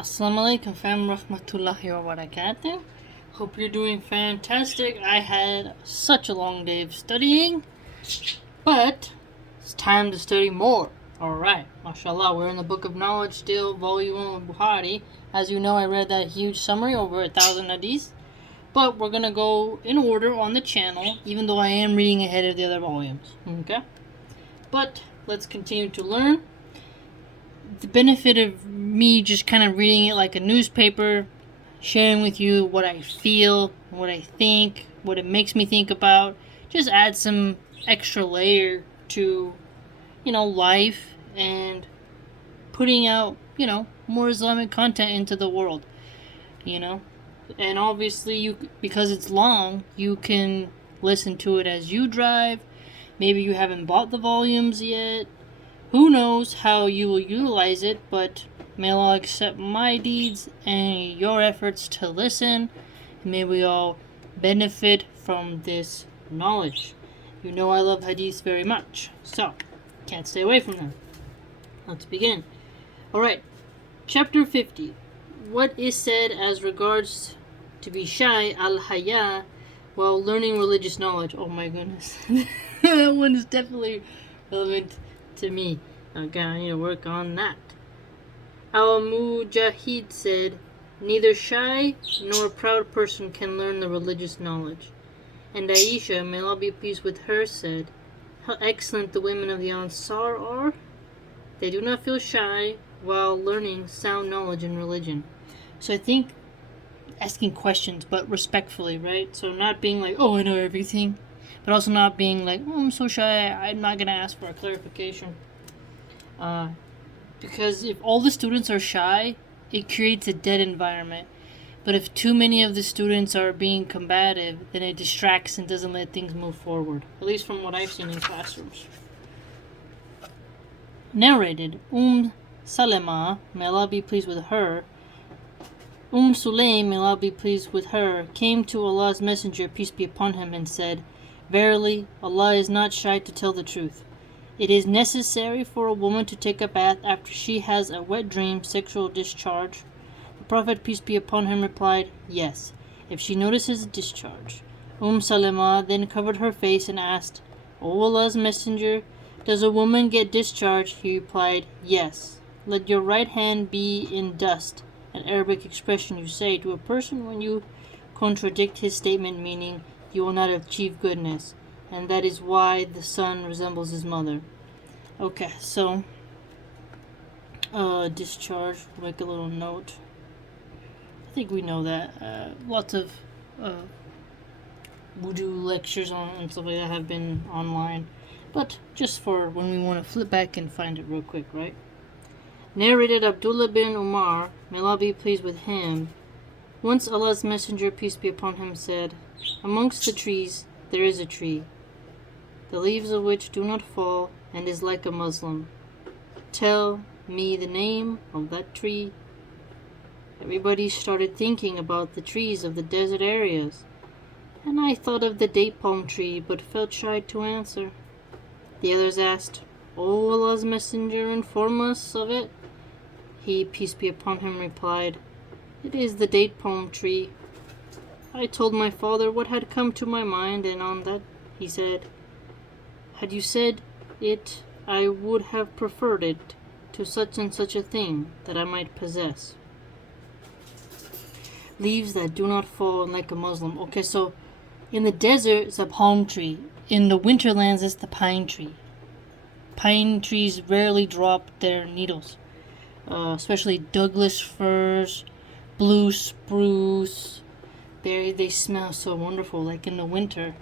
Assalamu alaikum fam rahmatullahi wa barakatuh. Hope you're doing fantastic. I had such a long day of studying, but it's time to study more. Alright, mashallah, we're in the Book of Knowledge still, volume 1 of Bukhari. As you know, I read that huge summary, over 1,000 hadiths. But we're gonna go in order on the channel, even though I am reading ahead of the other volumes. Okay? But let's continue to learn. The benefit of me just kind of reading it like a newspaper, sharing with you what I feel, what I think, what it makes me think about, just add some extra layer to, life and putting out, more Islamic content into the world, And obviously, because it's long, you can listen to it as you drive. Maybe you haven't bought the volumes yet. Who knows how you will utilize it, but may Allah accept my deeds and your efforts to listen. And may we all benefit from this knowledge. You know I love hadiths very much, so can't stay away from them. Let's begin. Alright, chapter 50. What is said as regards to be shy, al-haya, while learning religious knowledge. Oh my goodness. That one is definitely relevant to me. Okay, I need to work on that. Al-Mujahid said, neither shy nor a proud person can learn the religious knowledge. And Aisha, may Allah be pleased with her, said, how excellent the women of the Ansar are. They do not feel shy while learning sound knowledge in religion. So I think asking questions, but respectfully, right? So not being like, oh, I know everything, but also not being like, oh, I'm so shy, I'm not going to ask for a clarification. Because if all the students are shy, it creates a dead environment. But if too many of the students are being combative, then it distracts and doesn't let things move forward. At least from what I've seen in classrooms. Narrated, Salama, may Allah be pleased with her, Sulaim, may Allah be pleased with her, came to Allah's Messenger, peace be upon him, and said, verily, Allah is not shy to tell the truth. It is necessary for a woman to take a bath after she has a wet dream, sexual discharge. The Prophet, peace be upon him, replied, yes, if she notices a discharge. Salama then covered her face and asked, O Allah's Messenger, does a woman get discharged? He replied, yes. Let your right hand be in dust, an Arabic expression you say to a person when you contradict his statement, meaning you will not achieve goodness, and that is why the son resembles his mother. Okay, so discharge, we'll make a little note. I think we know that. Lots of wudu lectures and stuff like that have been online, but just for when we want to flip back and find it real quick, right? Narrated Abdullah bin Umar, may Allah be pleased with him. Once Allah's Messenger, peace be upon him, said, amongst the trees there is a tree, the leaves of which do not fall, and is like a Muslim. Tell me the name of that tree. Everybody started thinking about the trees of the desert areas, and I thought of the date palm tree, but felt shy to answer. The others asked, O Allah's Messenger, inform us of it. He, peace be upon him, replied, it is the date palm tree. I told my father what had come to my mind, and on that he said, had you said it, I would have preferred it to such and such a thing that I might possess. Leaves that do not fall like a Muslim. Okay, so in the desert it's a palm tree. In the winterlands it's the pine tree. Pine trees rarely drop their needles. Especially Douglas firs, blue spruce. They smell so wonderful. Like in the winter,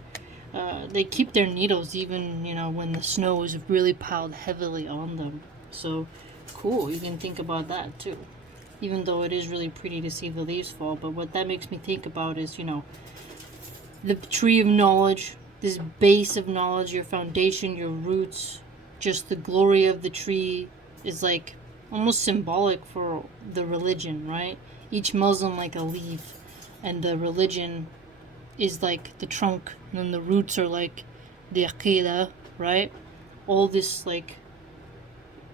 they keep their needles even, when the snow is really piled heavily on them. So cool, you can think about that too. Even though it is really pretty to see the leaves fall, but what that makes me think about is, the tree of knowledge, this base of knowledge, your foundation, your roots, just the glory of the tree is like almost symbolic for the religion, right? Each Muslim like a leaf, and the religion is like the trunk, and then the roots are like the aqidah, right? All this like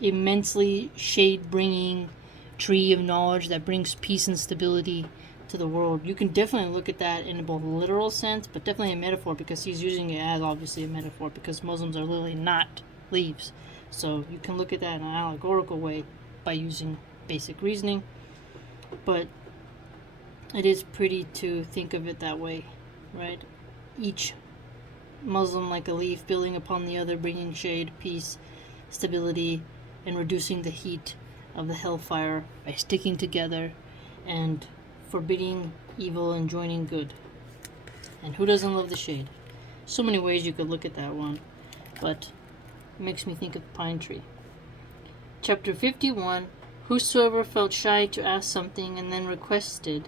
immensely shade bringing tree of knowledge that brings peace and stability to the world. You can definitely look at that in both literal sense, but definitely a metaphor, because he's using it as obviously a metaphor, because Muslims are literally not leaves. So you can look at that in an allegorical way by using basic reasoning, but it is pretty to think of it that way, right? Each Muslim like a leaf, building upon the other, bringing shade, peace, stability, and reducing the heat of the hellfire by sticking together and forbidding evil and joining good. And who doesn't love the shade? So many ways you could look at that one, but it makes me think of the pine tree. Chapter 51. Whosoever felt shy to ask something and then requested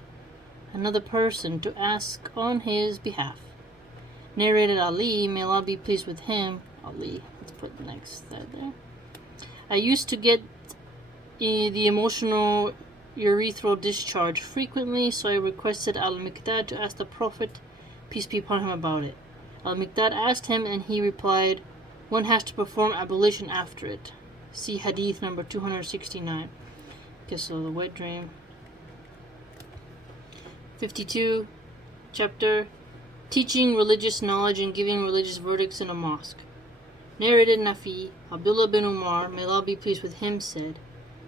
another person to ask on his behalf. Narrated Ali, may Allah be pleased with him. Ali, let's put the next that there. I used to get the emotional urethral discharge frequently, so I requested Al-Miqdad to ask the Prophet, peace be upon him, about it. Al-Miqdad asked him, and he replied, one has to perform ablution after it. See Hadith number 269. Okay, so the wet dream. 52, chapter, teaching religious knowledge and giving religious verdicts in a mosque. Narrated Nafi, Abdullah bin Umar, may Allah be pleased with him, said,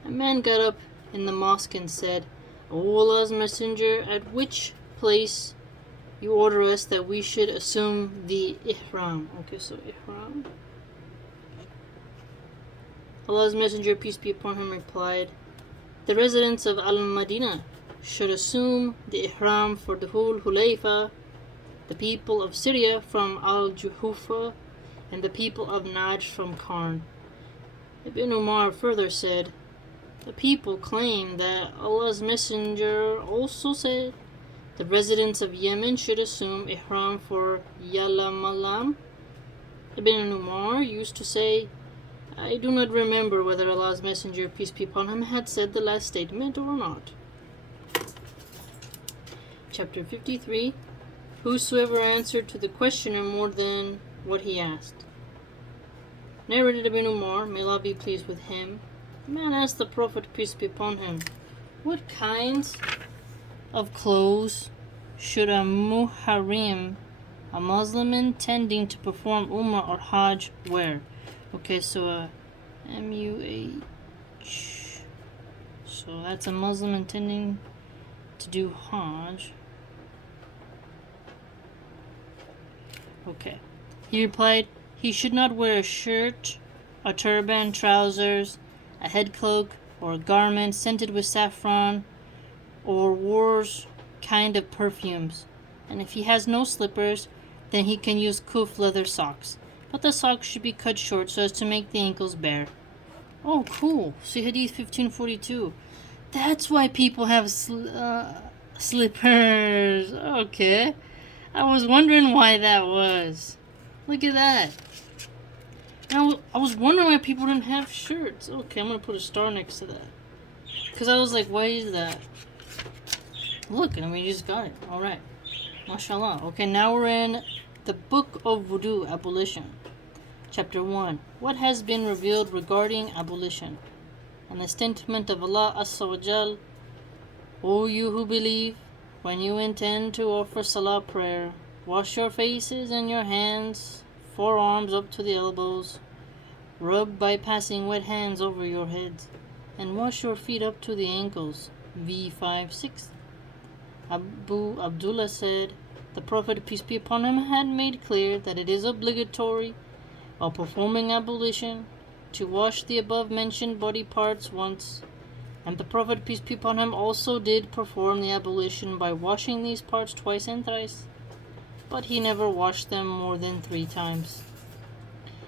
a man got up in the mosque and said, O Allah's Messenger, at which place you order us that we should assume the ihram. Okay, so ihram. Allah's Messenger, peace be upon him, replied, the residents of Al-Madinah should assume the ihram for the Dhul Hulayfa, the people of Syria from Al-Juhufa, and the people of Najd from Karn. Ibn Umar further said, the people claim that Allah's Messenger also said, the residents of Yemen should assume ihram for Yalamalam. Ibn Umar used to say, I do not remember whether Allah's Messenger, peace be upon him, had said the last statement or not. Chapter 53. Whosoever answered to the questioner more than what he asked. Narrated Ibn Umar, may Allah be pleased with him, the man asked the Prophet, peace be upon him, what kinds of clothes should a muharrim, a Muslim intending to perform Umrah or Hajj, wear? Okay, so M-U-H. So that's a Muslim intending to do Hajj. Okay. He replied, he should not wear a shirt, a turban, trousers, a head cloak, or a garment scented with saffron, or wars kind of perfumes. And if he has no slippers, then he can use kuf leather socks. But the socks should be cut short so as to make the ankles bare. Oh, cool. See Hadith 1542. That's why people have slippers. Okay. I was wondering why that was. Look at that. I was wondering why people didn't have shirts. Okay, I'm going to put a star next to that. Because I was like, why is that? Look, I mean, you just got it. Alright. MashaAllah. Okay, now we're in the Book of Wudu, Ablution. Chapter 1. What has been revealed regarding ablution? And the statement of Allah Azza wa Jal, O you who believe, when you intend to offer salah prayer, wash your faces and your hands, forearms up to the elbows, rub by passing wet hands over your heads, and wash your feet up to the ankles. V5-6. Abu Abdullah said, the Prophet, peace be upon him, had made clear that it is obligatory, while performing ablution, to wash the above-mentioned body parts once, and the Prophet, peace be upon him, also did perform the ablution by washing these parts twice and thrice, but he never washed them more than 3 times.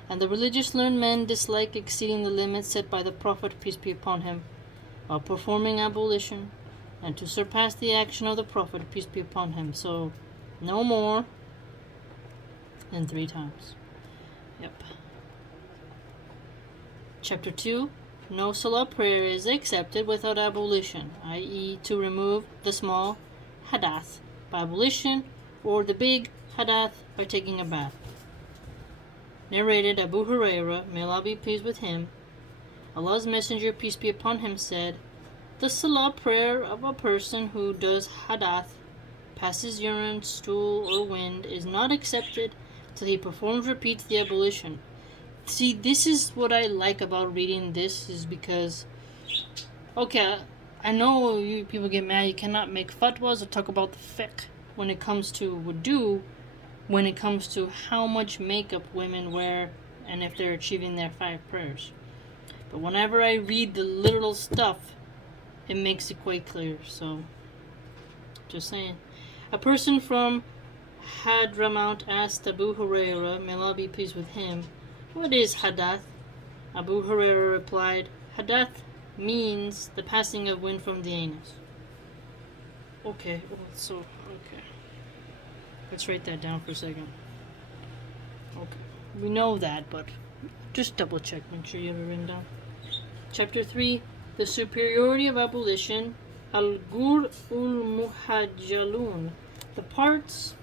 And the religious learned men dislike exceeding the limits set by the Prophet, peace be upon him, while performing ablution, and to surpass the action of the Prophet, peace be upon him. So, no more than 3 times. Yep. Chapter 2. No salah prayer is accepted without ablution, i.e. to remove the small hadath by ablution or the big hadath by taking a bath. Narrated Abu Hurairah, may Allah be pleased with him, Allah's Messenger, peace be upon him, said, The salah prayer of a person who does hadath, passes urine, stool, or wind, is not accepted till he repeats the ablution. See, this is what I like about reading this, is because, okay, I know you people get mad, you cannot make fatwas or talk about the fiqh when it comes to wudu, when it comes to how much makeup women wear and if they're achieving their 5 prayers. But whenever I read the literal stuff, it makes it quite clear, so just saying. A person from Hadramaut asked Abu Hurairah, may Allah be pleased with him, what is hadath? Abu Hurairah replied, hadath means the passing of wind from the anus. Okay. Let's write that down for a second. Okay. We know that, but just double check, make sure you have it written down. Chapter 3, the superiority of ablution. Al-Gur ul-Muhajjalun. The parts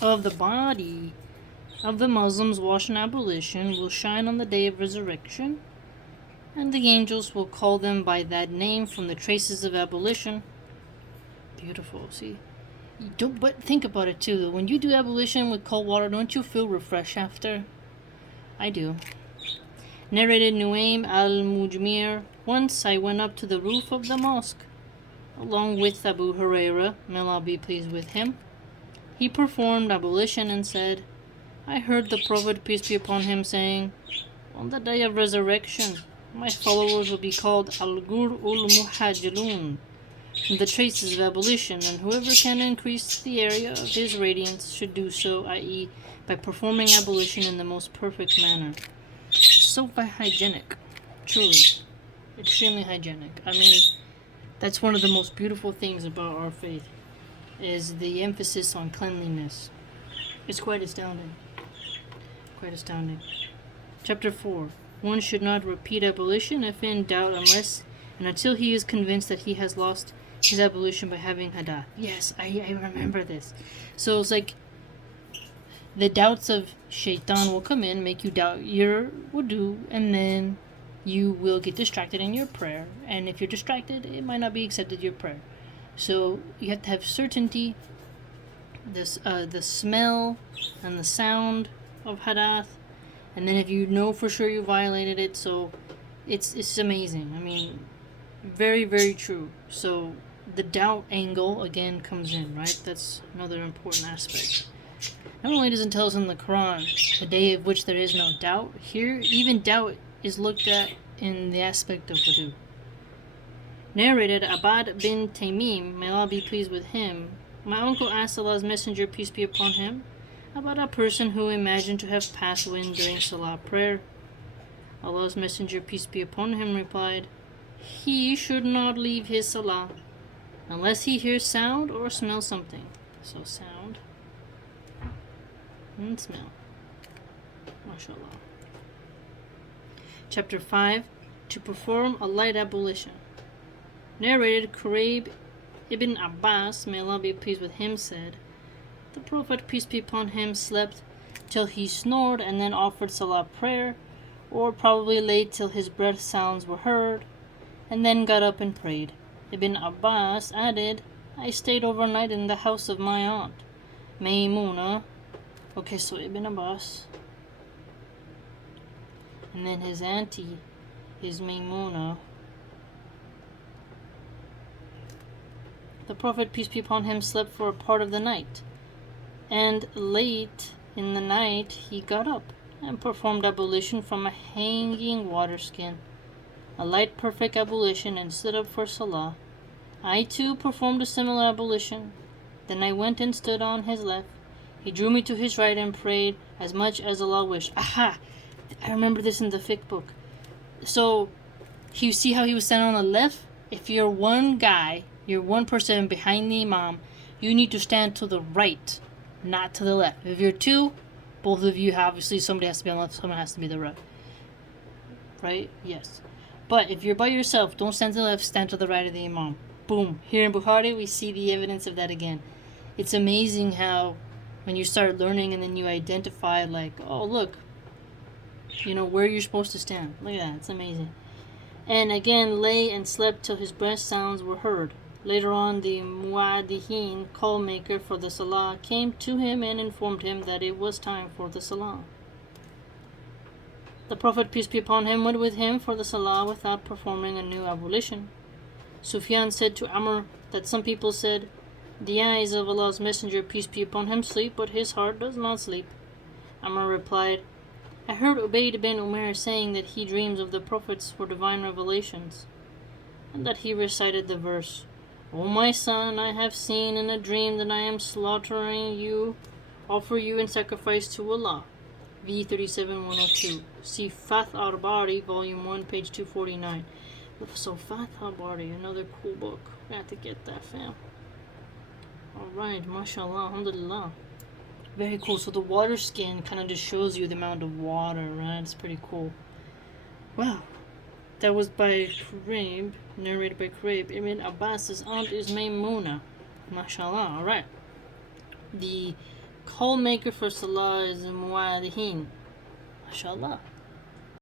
of the body of the Muslims washed in ablution will shine on the day of resurrection, and the angels will call them by that name from the traces of ablution. Beautiful, see? But think about it too, though. When you do ablution with cold water, don't you feel refreshed after? I do. Narrated Nuaym al-Mujmir, once I went up to the roof of the mosque, along with Abu Hurairah, may Allah be pleased with him. He performed ablution and said, I heard the Prophet, peace be upon him, saying, on the day of resurrection, my followers will be called Al-Gur ul-Muhajjalun, the traces of ablution, and whoever can increase the area of his radiance should do so, i.e., by performing ablution in the most perfect manner. So hygienic, truly, extremely hygienic. I mean, that's one of the most beautiful things about our faith, is the emphasis on cleanliness. It's quite astounding. Quite astounding. Chapter 4. One should not repeat ablution if in doubt unless and until he is convinced that he has lost his ablution by having hadath. Yes, I remember this. So it's like the doubts of shaitan will come in, make you doubt your wudu, and then you will get distracted in your prayer. And if you're distracted, it might not be accepted your prayer. So you have to have certainty, the smell and the sound of hadath, and then if you know for sure you violated it, so it's amazing. I mean, very, very true. So the doubt angle again comes in, right? That's another important aspect. Not only does it tell us in the Quran, the day of which there is no doubt, here even doubt is looked at in the aspect of wudu. Narrated Abad bin Taymim, may Allah be pleased with him, my uncle asked Allah's Messenger, peace be upon him, about a person who imagined to have passed wind during salah prayer. Allah's Messenger, peace be upon him, replied, he should not leave his salah unless he hears sound or smells something. So sound and smell. MashaAllah. Chapter 5, to perform a light ablution. Narrated Quraib ibn Abbas, may Allah be pleased with him, said, the Prophet, peace be upon him, slept till he snored and then offered salah prayer, or probably lay till his breath sounds were heard, and then got up and prayed. Ibn Abbas added, I stayed overnight in the house of my aunt, Maymuna. Okay, so Ibn Abbas, and then his auntie is Maymuna. The Prophet, peace be upon him, slept for a part of the night, and late in the night he got up and performed ablution from a hanging water skin, a light perfect ablution, and stood up for salah. I too performed a similar ablution. Then I went and stood on his left. He drew me to his right and prayed as much as Allah wished. Aha! I remember this in the fiqh book. So, you see how he was standing on the left? If you're one guy, you're one person behind the imam, you need to stand to the right, not to the left. If you're two, both of you, obviously somebody has to be on the left, someone has to be the right. Right? Yes. But if you're by yourself, don't stand to the left, stand to the right of the imam. Boom. Here in Bukhari, we see the evidence of that again. It's amazing how when you start learning and then you identify, like, oh, look, you know, where you're supposed to stand. Look at that. It's amazing. and again lay and slept till his breast sounds were heard. Later on, the muaddihin, call maker for the salah, came to him and informed him that it was time for the salah. The Prophet, peace be upon him, went with him for the salah without performing a new ablution. Sufyan said to Amr that some people said, "The eyes of Allah's Messenger, peace be upon him, sleep, but his heart does not sleep." Amr replied, "I heard Ubayd bin Umair saying that he dreams of the prophets for divine revelations, and that he recited the verse, 'O my son, I have seen in a dream that I am slaughtering you, offer you in sacrifice to Allah.' V 37-102. See Fath al-Bari, Volume 1, page 249. So Fath al-Bari, another cool book. I have to get that, fam. Alright, mashallah, alhamdulillah. Very cool. So the water skin kind of just shows you the amount of water, right? It's pretty cool. Wow. That was by Quraib, narrated by Quraib. Ibn Abbas's aunt is Maymuna. Mashallah, alright. The call maker for salah is Mu'adhin. Mashallah.